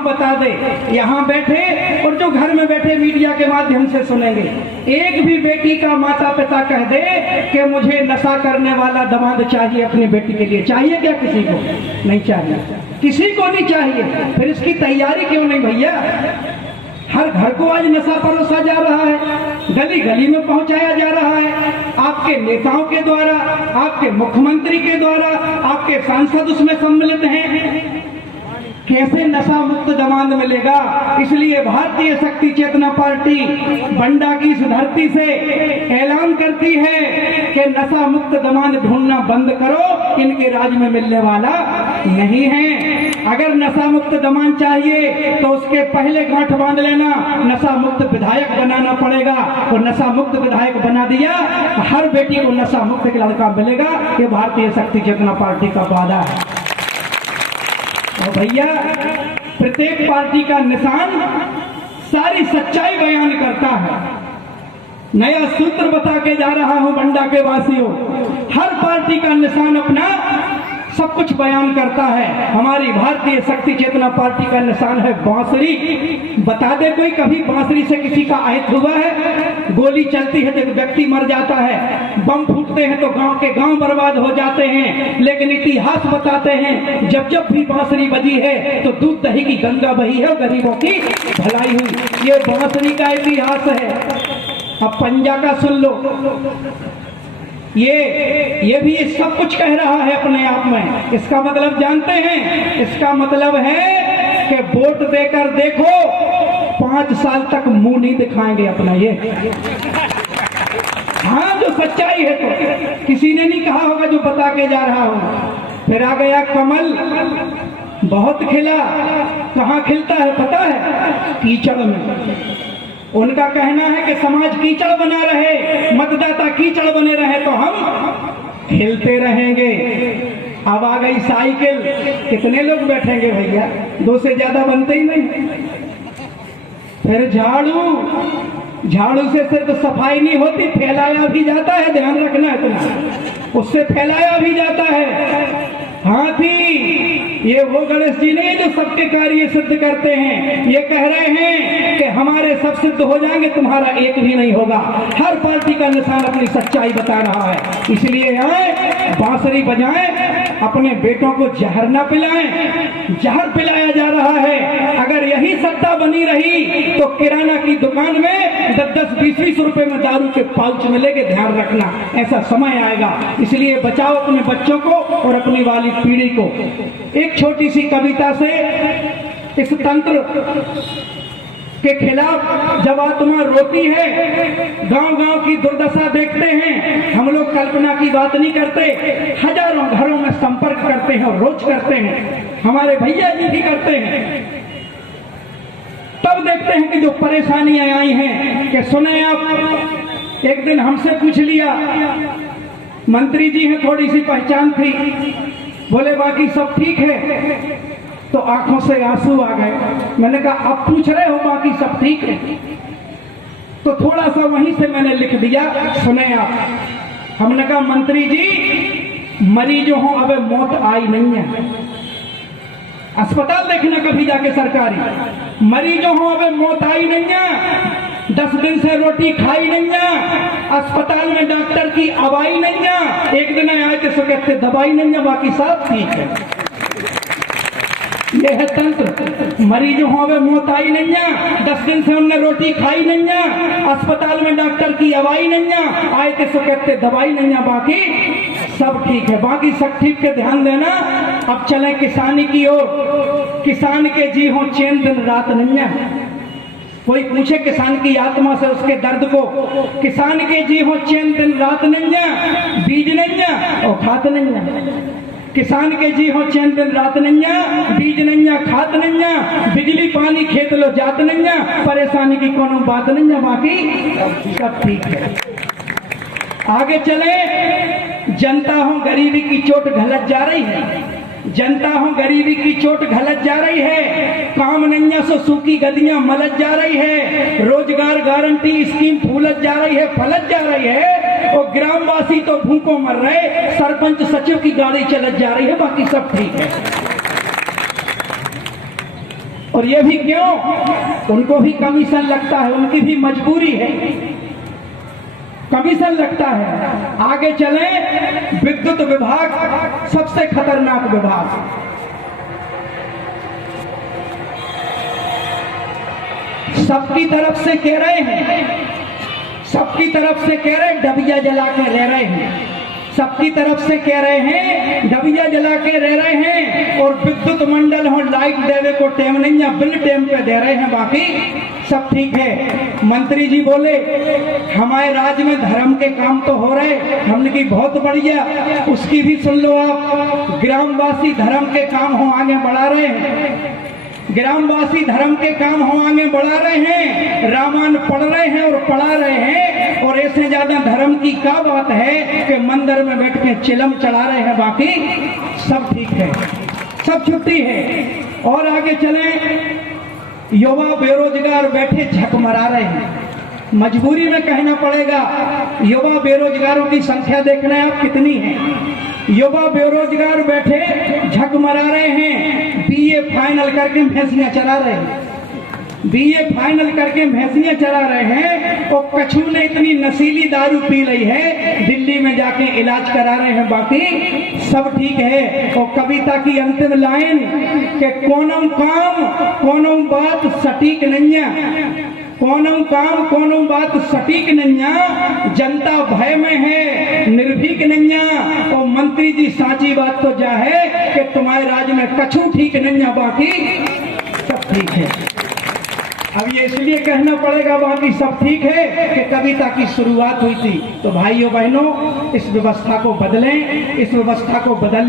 वहां बता दे, यहाँ बैठे और जो घर में बैठे मीडिया के माध्यम से सुनेंगे, एक भी बेटी का माता पिता कह दे कि मुझे नशा करने वाला दामाद चाहिए अपनी बेटी के लिए, चाहिए क्या? किसी को नहीं चाहिए, किसी को नहीं चाहिए। फिर इसकी तैयारी क्यों नहीं भैया? हर घर को आज नशा परोसा जा रहा है, गली गली में पहुंचाया जा रहा है, आपके नेताओं के द्वारा, आपके मुख्यमंत्री के द्वारा, आपके सांसद उसमें सम्मिलित हैं। कैसे नशा मुक्त दामाद मिलेगा? इसलिए भारतीय शक्ति चेतना पार्टी बंडा की इस धरती से ऐलान करती है कि नशा मुक्त दामाद ढूंढना बंद करो, इनके राज में मिलने वाला नहीं है। अगर नशा मुक्त दामाद चाहिए तो उसके पहले गांठ बांध लेना, नशा मुक्त विधायक बनाना पड़ेगा, और नशा मुक्त विधायक बना दिया, हर बेटी को नशा मुक्त लड़का मिलेगा। ये भारतीय शक्ति चेतना पार्टी का वादा है। और भैया, प्रत्येक पार्टी का निशान सारी सच्चाई बयान करता है। नया सूत्र बता के जा रहा हूं बंडा के वासियों, हर पार्टी का निशान अपना सब कुछ बयान करता है। हमारी भारतीय शक्ति चेतना पार्टी का निशान है बांसुरी। बता दे कोई, कभी बांसुरी से किसी का आहत हुआ है? गोली चलती है तो व्यक्ति मर जाता है, बम फूटते हैं तो गांव के गांव बर्बाद हो जाते हैं, लेकिन इतिहास बताते हैं जब जब भी बांसुरी बजी है तो दूध दही की गंगा बही है, गरीबों की भलाई हुई। ये बांसुरी का इतिहास है। अब पंजा का सुन लो, ये भी सब कुछ कह रहा है अपने आप में। इसका मतलब जानते हैं? इसका मतलब है कि वोट देकर देखो, 5 साल तक मुंह नहीं दिखाएंगे अपना। ये हाँ, जो सच्चाई है, तो किसी ने नहीं कहा होगा, जो बता के जा रहा हूं। फिर आ गया कमल, बहुत खिला। कहाँ खिलता है पता है? कीचड़ में। उनका कहना है कि समाज कीचड़ बना रहे, मतदाता कीचड़ बने रहे तो हम खिलते रहेंगे। अब आ गई साइकिल, कितने लोग बैठेंगे भैया? 2 से ज्यादा बनते ही नहीं। फिर झाड़ू, झाड़ू से सिर्फ सफाई नहीं होती, फैलाया भी जाता है, ध्यान रखना इतना, उससे फैलाया भी जाता है। हाथी, ये वो गणेश जी नहीं जो सबके कार्य सिद्ध करते हैं, ये कह रहे हैं कि हमारे सब सिद्ध हो जाएंगे, तुम्हारा एक भी नहीं होगा। हर पार्टी का निशान अपनी सच्चाई बता रहा है। इसलिए आए, बांसुरी बजाएं, अपने बेटों को जहर न पिलाएं। जहर पिलाया जा रहा है। अगर यही सत्ता बनी रही तो किराना की दुकान में 10-20 रुपए में दारू के पाउच मिलेंगे, ध्यान रखना, ऐसा समय आएगा। इसलिए बचाओ अपने बच्चों को और अपनी वाली पीढ़ी को। एक छोटी सी कविता से इस तंत्र के खिलाफ जब आत्मा रोती है, गांव गांव की दुर्दशा देखते हैं, हम लोग कल्पना की बात नहीं करते, हजारों घरों में संपर्क करते हैं और रोज करते हैं, हमारे भैया जी भी करते हैं। तब देखते हैं कि जो परेशानियां आई हैं, कि सुने आप, एक दिन हमसे पूछ लिया, मंत्री जी हैं, थोड़ी सी पहचान थी, बोले बाकी सब ठीक है, तो आंखों से आंसू आ गए। मैंने कहा अब पूछ रहे हो बाकी सब ठीक है? तो थोड़ा सा वहीं से मैंने लिख दिया, सुने आप। हमने कहा मंत्री जी, मरीजों हो अब मौत आई नहीं है, अस्पताल देखना कभी जाके सरकारी, मरीजों हो अब मौत आई नहीं है, 10 दिन से रोटी खाई नहीं है, अस्पताल में डॉक्टर की अवाई नहीं है, एक दिन आए थे सो कहते दवाई नहीं है, बाकी सब ठीक है। यह है तंत्र। मरीजों हो मौत आई नहीं है, 10 दिन से उनने रोटी खाई नहीं है, अस्पताल में डॉक्टर की अवाई नहीं है, आए थे सो कहते दवाई नहीं है, बाकी सब ठीक है। बाकी सब ठीक के ध्यान देना। अब चले किसानी की ओर। किसान के जी हो चैन दिन रात नहीं है। कोई पूछे किसान की आत्मा से उसके दर्द को, किसान के जी हो चैन दिन रात नहीं है, बीज नहीं है और खाद नहीं है। किसान के जी हो चैन दिन रात नहीं है, बीज नहीं है, खाद नहीं है, बिजली पानी खेत लो जात नहीं है, परेशानी की कोनो बात नहीं है, बाकी सब ठीक है। आगे चले। जनता हो गरीबी की चोट घलत जा रही है, जनता हो गरीबी की चोट घलत जा रही है, काम नैया सो सूखी गदियां मलत जा रही है, रोजगार गारंटी स्कीम फूलत जा रही है, फलत जा रही है, और ग्रामवासी तो भूखों मर रहे, सरपंच सचिव की गाड़ी चलत जा रही है, बाकी सब ठीक है। और ये भी क्यों? उनको भी कमीशन लगता है, उनकी भी मजबूरी है, कमीशन लगता है। आगे चलें, विद्युत विभाग सबसे खतरनाक विभाग। सबकी तरफ से कह रहे हैं, सबकी तरफ से कह रहे हैं डबिया जला के रह रहे हैं, सबकी तरफ से कह रहे हैं डबिया जला के रह रहे हैं, और विद्युत मंडल हो लाइट देवे को टेम नहीं या बिल टेम पे दे रहे हैं, बाकी सब ठीक है। मंत्री जी बोले हमारे राज्य में धर्म के काम तो हो रहे, हमने की बहुत बढ़िया, उसकी भी सुन लो आप। ग्रामवासी धर्म के काम हो आगे बढ़ा रहे हैं, ग्रामवासी धर्म के काम हो आगे बढ़ा रहे हैं, रामायण पढ़ रहे हैं और पढ़ा रहे हैं, और ऐसे ज्यादा धर्म की क्या बात है कि मंदिर में बैठ के चिलम चढ़ा रहे हैं, बाकी सब ठीक है, सब छुट्टी है। और आगे चलें, युवा बेरोजगार बैठे झक मरा रहे हैं, मजबूरी में कहना पड़ेगा, युवा बेरोजगारों की संख्या देखना आप कितनी है। युवा बेरोजगार बैठे झक मरा रहे हैं, बीए फाइनल करके भैंसियां चरा रहे हैं, बीए फाइनल करके भैंसियां चरा रहे हैं, और कछु ने इतनी नशीली दारू पी ली है, दिल्ली में जाके इलाज करा रहे हैं, बाकी सब ठीक है। और कविता की अंतिम लाइन के कोनम काम कोनम बात सटीक नहीं है, कोनम काम कोनम बात सटीक नहीं, जनता भय में है निर्भीक नहीं। और मंत्री जी साची बात तो जा है कि तुम्हारे राज्य में कछु ठीक नहीं है, बाकी सब ठीक है। अब ये इसलिए कहना पड़ेगा बाकी सब ठीक है कि कविता की शुरुआत हुई थी। तो भाइयों बहनों, इस व्यवस्था को बदलें, इस व्यवस्था को बदलना